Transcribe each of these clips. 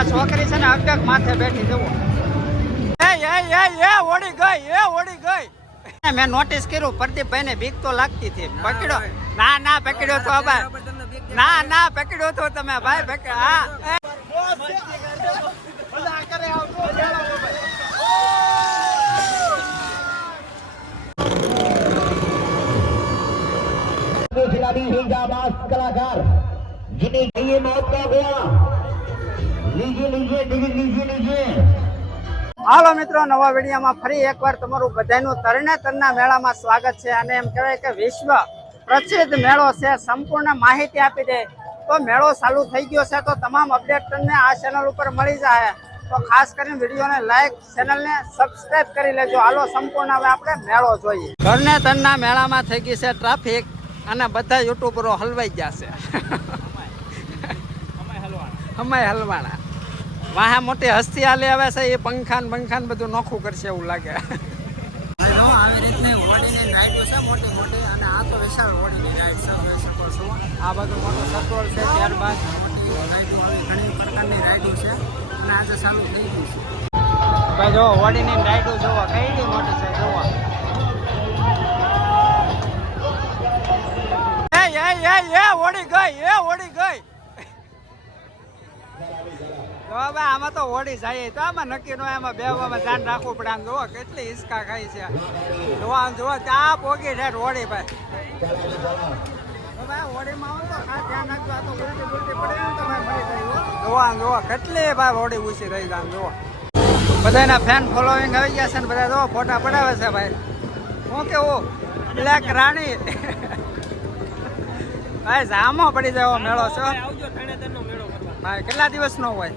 આ છોકરી છે ને અગક માથે બેઠી જુઓ. ઓડી ગઈ. મેં નોટિસ કર્યું પ્રદીપભાઈ ને બીક તો લાગતી હતી. પકડ્યો ના પકડ્યો તો ના પકડ્યો તો તમે ભાઈ હા कलाकार जिन्हें ये मौत का हुआ लीजिए હાલો મિત્રો, નવા વિડીયોમાં ફરી એકવાર તમારું બધાનું તરણેતરના મેળામાં સ્વાગત છે. અને એમ કહેવાય કે વિશ્વ પ્રસિદ્ધ મેળો છે. સંપૂર્ણ માહિતી આપી દે તો મેળો ચાલુ થઈ ગયો છે, તો તમામ અપડેટ તમને આ ચેનલ ઉપર મળી જાય. તો ખાસ કરીને વિડીયોને લાઈક, ચેનલને સબસ્ક્રાઇબ કરી લેજો. હાલો સંપૂર્ણ હવે આપણે મેળો જોઈએ. તરણેતરના મેળામાં થઈ ગઈ છે ટ્રાફિક અને બધા યુટ્યુબરો હલવાઈ ગયા છે. અમાય હલવાણા વાહે મોટી હસ્તી હાલે આવે છે. એ પંખાન બધું નોખું કરશે એવું લાગે. આવી રીતની હોડીની રાઈડો છે મોટી અને આ તો વિશાળ હોડીની રાઈડ છે. જોઈ શકો છો આ બધું મોટો સટોલ છે. ત્યારબાદ મોટી રાઈડો આવી ઘણી પ્રકારની રાઈડો છે અને આજે ચાલુ થઈ ગઈ છે. ભાઈ જો હોડીની રાઈડો જોવો કઈ મોટી છે જોવો. ઓડી ગઈ. હવે આમાં તો ઓડી જાય તો આમાં નક્કી નો એમાં બેવામાં ધ્યાન રાખવું પડે. આમ જોવો કેટલી હિસકા ખાઈ છે. જોવો ચા પોગી છે ઓડી ભાઈ. ઓડીમાં આવો તો ખાસ ધ્યાન રાખજો. આ તો ઉલટી પડે ને તો ભાઈ મળી જાય. જોવો કેટલી ભાઈ ઓડી ઊંચી રહી જાય. જોવો બધાના ફેન ફોલોઈંગ આવી ગયા છે ને બધા જોવો ફોટા પડાવે છે ભાઈ. હું કેવું બ્લેક રાણી ભાઈ જામો પડી જાય મેળો છે. આવજો તરણેતરનો મેળો કરવા. ભાઈ કેટલા દિવસનો હોય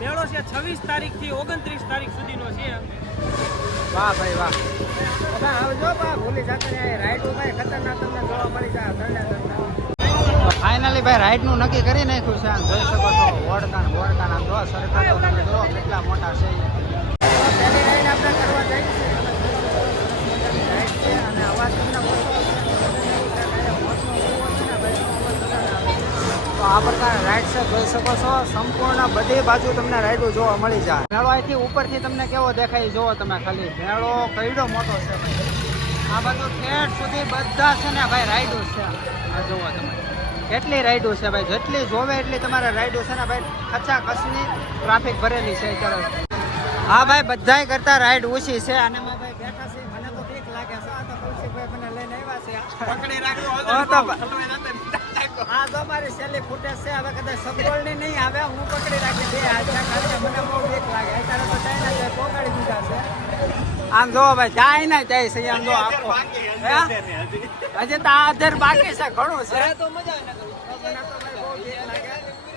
મેળો છે? 26 તારીખથી 29 તારીખ સુધીનો છે. વાહ ભાઈ વાહ. બધા આવજો ભાઈ, ભૂલી જતા નહીં. રાઈડ ભાઈ ખતરનાક તમને જોવા મળી જાય તરણેતરના. ફાઇનલી ભાઈ રાઈડનું નક્કી કરી નાખ્યું છે. આમ જોઈ શકો છો વોડકાન આમ જો સરકારો તમે જો કેટલા મોટા છે. પહેલી રાઈડ આપણે કરવા જઈએ છીએ રાઈડ છે અને અવાજ તમને તો આ પ્રકારની રાઈડ છે જોઈ શકો છો. સંપૂર્ણ બધી બાજુ તમને રાઈડો જોવા મળી જાય. મેળો અહીંથી ઉપરથી તમને કેવો દેખાય જોવો તમે ખાલી. મેળો કઈડો મોટો છે આ બાજુ ઠેઠ સુધી બધા છે ને ભાઈ રાઈડો છે. આ જોવો તમે કેટલી રાઈડો છે ભાઈ. જેટલી જોવે એટલી તમારે રાઈડો છે ને ભાઈ. ખચાખચની ટ્રાફિક ભરેલી છે અત્યારે. હા ભાઈ બધાય કરતા રાઈડ ઓછી છે. અને ભાઈ બેઠા છે મને તો ઠીક લાગે છે. આ તો કૌશિકભાઈ મને લઈને આવ્યા છે. પકડી રાખજો. હા તો મારી સેલી ફૂટેજ છે. હવે કદાચ સગવડની નહીં આવે હું પકડી રાખી દે. મને બહુ બીક લાગે. અત્યારે તો ચાઇના છે પોગાડી દીધા છે. આમ જોવો ભાઈ ચાઇના જાય છે. આમ જો આખો હજી તો આધર બાકી છે ઘણું છે. તો મજા આવે બહુ બીક લાગે.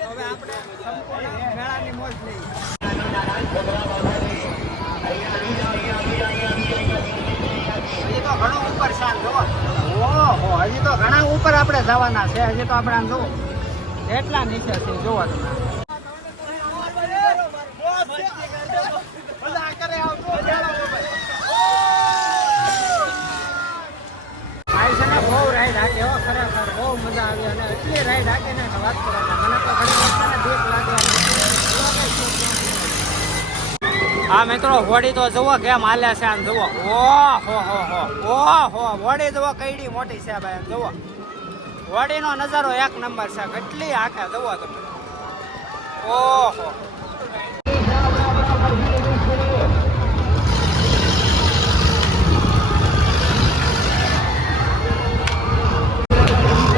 હવે આપણે સંપૂર્ણ મેળાની મોજ લઈએ. હજી તો ઘણું ઉપર છે. આમ જોવો ઓહો હજી તો ઘણા ઉપર આપણે જવાના છે. હજી તો આપણે આમ જોવો એટલા નીચે છે જોવો તમે. ભાઈ છે ને બહુ રાઈડ હાકે હો ખરેખર બહુ મજા આવી. અને એટલી રાઈડ હાકે ને વાત કરો મને તો ઘણી વખત ને બીક લાગે. હા મિત્રો હોડી તો જુઓ કેમ હાલ્યા છે. આમ જુઓ ઓહો હોડી જુઓ કઈડી મોટી છે ભાઈ. જુઓ હોડીનો નજારો એક નંબર છે. કેટલી આખે જુઓ તમે. ઓહો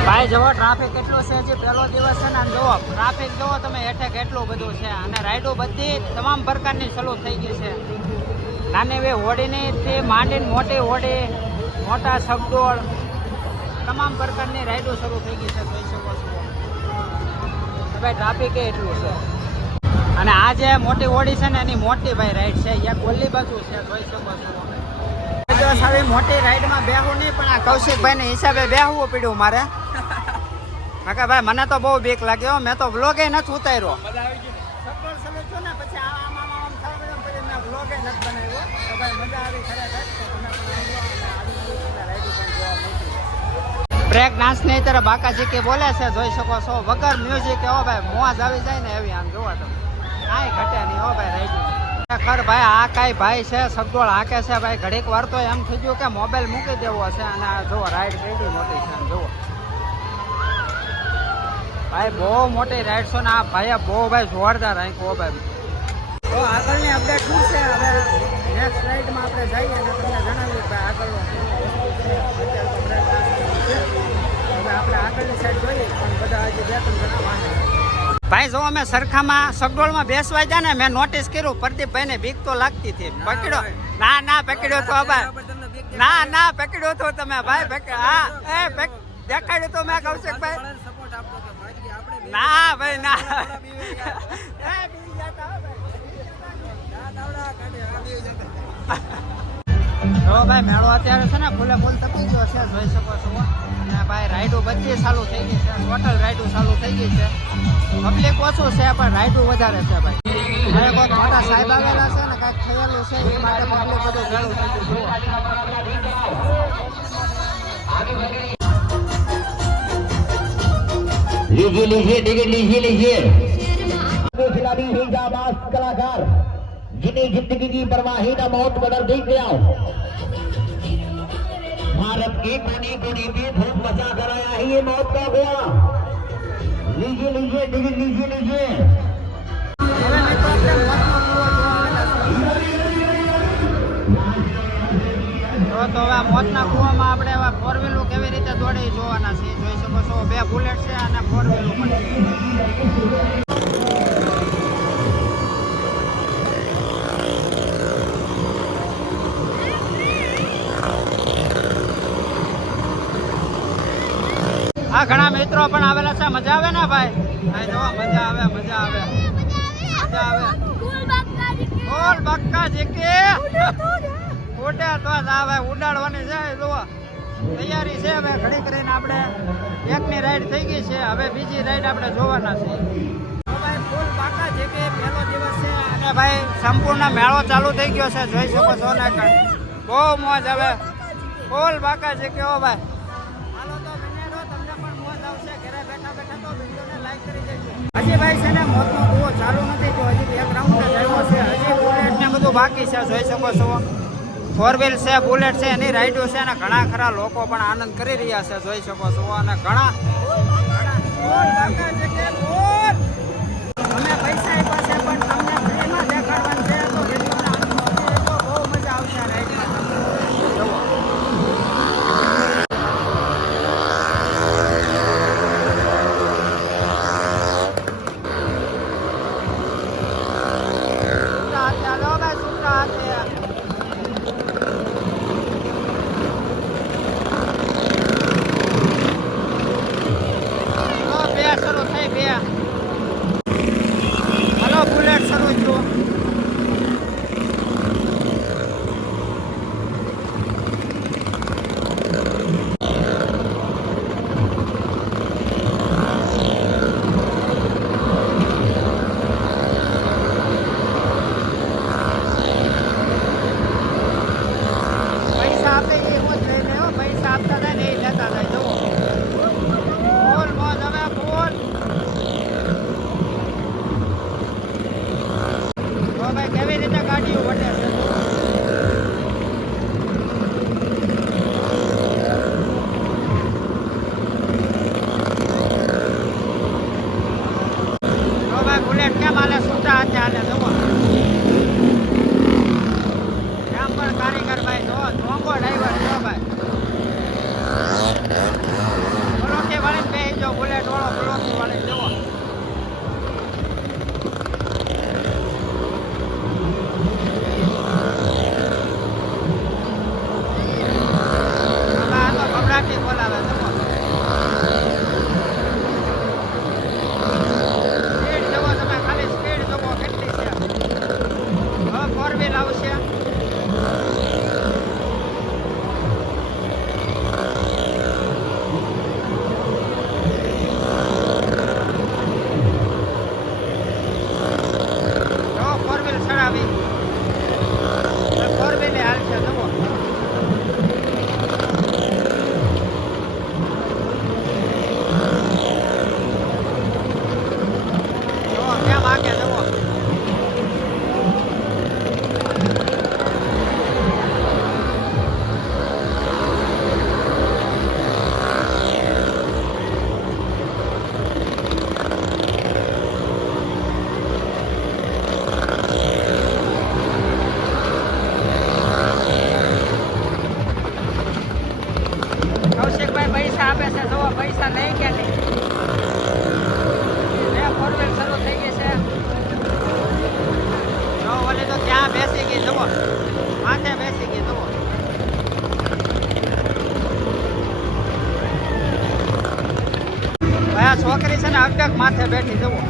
ભાઈ જુઓ ટ્રાફિક કેટલું છે. હજી પહેલો દિવસ છે ને આમ જુઓ ટ્રાફિક જુઓ તમે હેઠે કેટલું બધું છે. અને રાઈડો બધી તમામ પ્રકારની ચાલુ થઈ ગઈ છે. નાની એવી હોડીની થી માંડીને મોટી હોડી મોટા સગડોળ તમામ પ્રકારની રાઈડો શરૂ થઈ ગઈ છે. જોઈ શકો છો ભાઈ ટ્રાફિક એટલું છે. અને આ જે મોટી હોડી છે ને એની મોટી ભાઈ રાઈડ છે. એક ઓલી બાજુ છે જોઈ શકો છો. આવી મોટી રાઈડમાં બેહવું નહીં પણ આ કૌશિકભાઈ ને હિસાબે બેહવું પડ્યું મારે. કાકા ભાઈ મને તો બહુ બીક લાગ્યો. મેં તો વ્લોગે નથી ઉતાર્યો. બ્રેક ડાન્સ ની તરફ બાકાજી કે બોલે છે જોઈ શકો છો. વગર મ્યુઝિક એવો ભાઈ મોજ આવી જાય ને એવી. આમ જોવા તમે આ ખર ભાઈ આ કાંઈ ભાઈ છે સગવડ હાકે છે ભાઈ ઘડીક વાર તો એમ થઈ ગયું કે મોબાઈલ મૂકી દેવો છે અને આ જુઓ રાઈડ કેવી મોટી છે આમ જુઓ ભાઈ બહુ મોટી રાઈડ છે ને આ ભાઈએ બહુ ભાઈ જોરદાર રાખ્યો ભાઈ. તો આગળની અપડેટ શું છે હવે નેક્સ્ટ રાઈડમાં આપણે જઈએ અને તમને જણાવીએ કે આગળ હવે આપણે આગળની સાઈડ જોઈએ પણ બધા હજી 2-3 જણા વાંધો. ભાઈ જો અમે સરખામાં સગડોળમાં બેસવા ગયા ને મેં નોટિસ કર્યું પ્રદીપભાઈને બીક તો લાગતી હતી. પકડ્યો ના પકડ્યો તો ભાઈ ના પકડ્યો તો તમે ભાઈ હા એ દેખાડ્યું તો મેં કૌશિકભાઈ ના ભાઈ ના જો ભાઈ મેળો અત્યારે છે ને ફૂલે ફૂલ તપી ગયો છે જોઈ શકો છો અને ભાઈ રાઈડો બધી ચાલુ થઈ ગઈ છે ટોટલ રાઈડો ચાલુ થઈ ગઈ છે પબ્લિક ઓછું છે પણ રાઈડો વધારે છે ભાઈ હવે કોઈ મોટા સાહેબ આવેલા છે ને કાંઈક થયેલું છે એ માટે પબ્લિક બધું ચાલુ થઈ ગયું लीजिए टिकट लीजिए खिलाड़ी है जाबाज कलाकार जिन्हें जिंदगी की परवाह ही न मौत बदल देख गया भारत के कोने कोने में बहुत मजा कराया है ये मौत का हुआ लीजिए टिकट लीजिए હવે મિત્રો આપણે તો હવે મોતના કૂવામાં આપણે હવે 4-વ્હીલર કેવી રીતે દોડે જોવાના છે જોઈ શકો છો 2 બુલેટ છે અને 4-વ્હીલર પણ છે. આ ઘણા મિત્રો પણ આવેલા છે મજા આવે ને ભાઈ જો મજા આવે બોલ બક્કા જીકે ઉડે તો જ આવે ઉડાડવાની છે જો તૈયારી છે હવે ઘડી કરીને આપણે એકની રાઈડ થઈ ગઈ છે હવે બીજી રાઈડ આપણે જોવાના છે ભાઈ ફૂલ બાકા જીકે પહેલો દિવસ છે અને ભાઈ સંપૂર્ણ મેળો ચાલુ થઈ ગયો છે જોઈ શકો છો ને બહુ મોજ આવે ફૂલ બાકા જીકે હો ભાઈ હાલો તો બનેરો તમને પણ મોજ આવશે ઘરે બેઠા તો વિડીયોને લાઈક કરી દેજો હજી ભાઈ છે ને મોજનો કૂવો ચાલુ નથી તો હજી એક રાઉન્ડ જ આવ્યો છે હજી બુલેટ ને બધું બાકી છે જોઈ શકો છો 4-વ્હીલ છે બુલેટ છે એની રાઈડો છે અને ઘણા ખરા લોકો પણ આનંદ કરી રહ્યા છે જોઈ શકો છો અને ઘણા અમે પૈસા આપ્યા છે પણ તમને ફ્રીમાં દેખાડવાનું છે તો વિડીયોને તો બહુ મજા આવશે આ રાઈડમાં શરૂ થઈ 2 ગઈ જુઓ, માથે બેસી ગઈ જુઓ. ભાઈ આ છોકરી છે ને અટક માથે બેઠી જુઓ.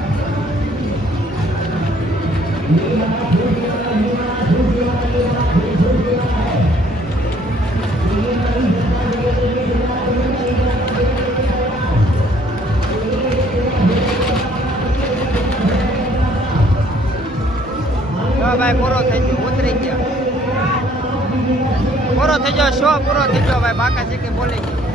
ભાઈ પૂરો થઈ ગયો, ઉતરી ગયા, પૂરો થઈ ગયો, શો પૂરો થઈ ગયો ભાઈ. બાકા છે કે બોલી ગયો.